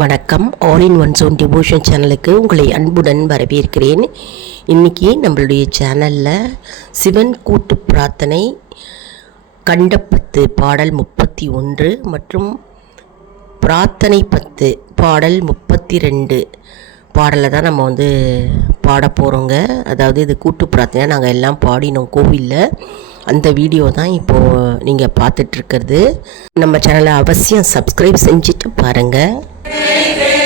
வணக்கம். All in one zone devotion சேனலுக்கு உங்களை அன்புடன் வரவேற்கிறேன். இன்றைக்கி நம்மளுடைய சேனலில் சிவன் கூட்டு பிரார்த்தனை கண்டப்பத்து பாடல் முப்பத்தி ஒன்று மற்றும் பிரார்த்தனை பத்து பாடல் முப்பத்தி ரெண்டு பாடலை தான் நம்ம வந்து பாட போகிறோங்க அதாவது இது கூட்டு பிரார்த்தனை நாங்கள் எல்லாம் பாடினோம் கோவிலில். அந்த வீடியோ தான் இப்போது நீங்கள் பார்த்துட்ருக்கிறது நம்ம சேனலை அவசியம் சப்ஸ்கிரைப் செஞ்சுட்டு பாருங்கள் Hey.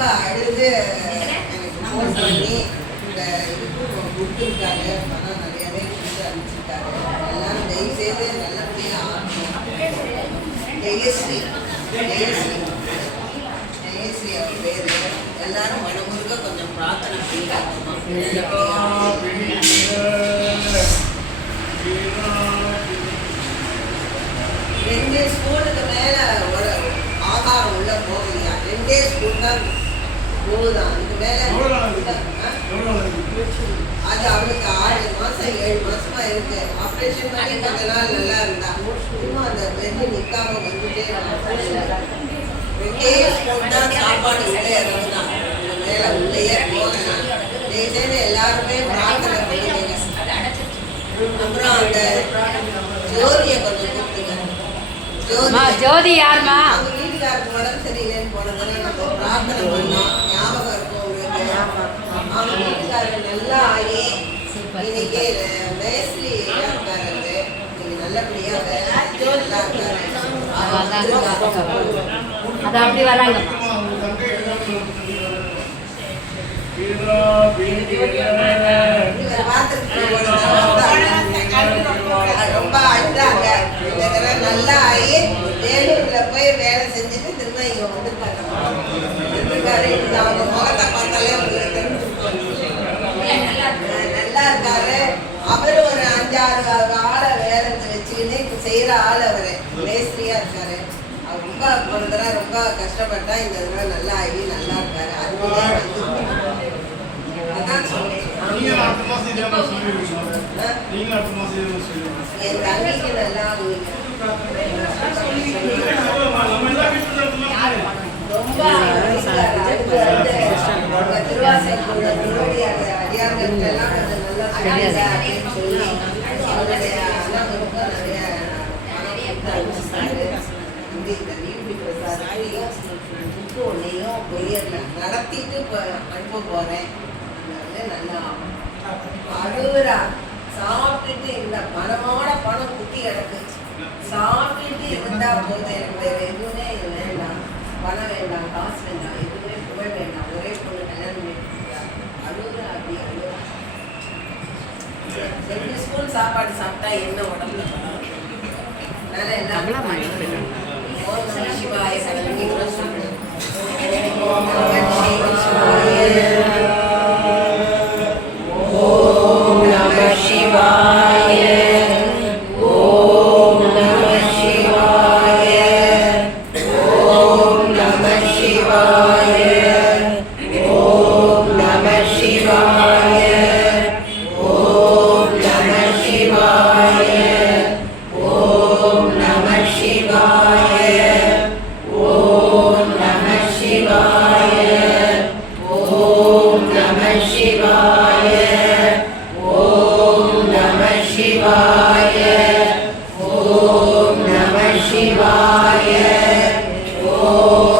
ரொம்ப அழுது. ஃபோன் பண்ணி இந்த இதுக்கு கொடுத்துருக்காங்க. பணம் நிறையாவே கொடுத்து அனுப்பிச்சிருக்காரு. எல்லாரும் தயவு செய்து நல்லபடியா ஆகணும். ஜெயஸ்ரீ ஜெயஸ்ரீ ஜெயஸ்ரீ அவர் பேர். எல்லாரும் மனமுருக்க கொஞ்சம் பிரார்த்தனை ரெண்டு ஸ்பூனுக்கு மேலே ஒரு ஆகாரம் உள்ள போகலையா? ரெண்டே ஸ்பூன் தான் அதுக்கு மேல இருக்கு? அது அவளுக்கு ஆறு மாசம் ஏழு மாசமா இருக்கு. ஆப்ரேஷன் பண்ணி கொஞ்ச நாள் நல்லா இருந்தா இன்னும் அந்த பெண்ணு வந்துட்டே வெங்கே தான் சாப்பாடு உள்ளே இறங்குதான். இந்த மேல உள்ளேயே போகலாம் தயவுசெய்து எல்லாருமே பிரார்த்தனை பண்ணுவீங்க அப்புறம் அந்த ஜோதியை கொஞ்சம் கூப்பிடுங்க. ஜோதி ஜோதி யாருமா அவங்க வீட்டுக்காருக்கு உடம்பு சரியில்லைன்னு போனதுல நம்ம பிரார்த்தனை பண்ணோம். அவங்க நல்லா ஆகி இன்னைக்கு மேஸ்திரி இருக்காரு. அவரு. இன்னைக்கு நல்லபடியா வேலை. செஞ்சு நல்லா இருக்காரு அது அப்படி வராங்க. இவர் பார்த்திருக்கீங்க. ரொம்ப அழுதாங்க. நல்லா ஆகி வேலூர்ல போய் வேலை செஞ்சுட்டு திரும்ப இங்க வந்துருக்காங்க அவங்க முகத்தை பார்த்தாலே உங்களுக்கு தெரிஞ்சிருக்கும். நல்லா இருக்காரு அவரு ஒரு அஞ்சாறு ஆளை வேலை வச்சுக்கிட்டு இப்ப செய்யற ஆள் அவரு. மேஸ்திரியா இருக்காரு. அவர் ரொம்ப ஒரு தடவை ரொம்ப கஷ்டப்பட்டா இந்த தடவை நல்லா ஆகி நல்லா இருக்காரு. என் தங்கிக்கு நல்லா ரொம்ப அந்த அடியார்கள் எல்லாம் கொஞ்சம் நல்லா சொல்லி நடத்திட்டு இப்போ அனுப்ப போறேன் அதனால நல்லா அழுகுறா சாப்பிட்டுட்டு இந்த பணமான பணம் குட்டி கிடக்கு சாப்பிட்டுட்டு இருந்தா போதும் எனக்கு வேற எதுவுமே வேண்டாம் பணம் வேண்டாம் காசு வேண்டாம் எதுவுமே புகழ் வேண்டாம் ஒரே பொண்ணு கல்யாணம் பண்ணிட்டு அழுகுறா அப்படி அழுகுறா ரெண்டு ஸ்பூன் சாப்பாடு சாப்பிட்டா என்ன உடம்புல ஓம் சிவாய சிவாய Oh.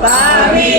Bye.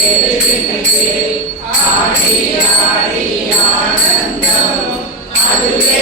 செலுத்தினுக்கு ஆடி ஆடி ஆனந்தம். அதுவே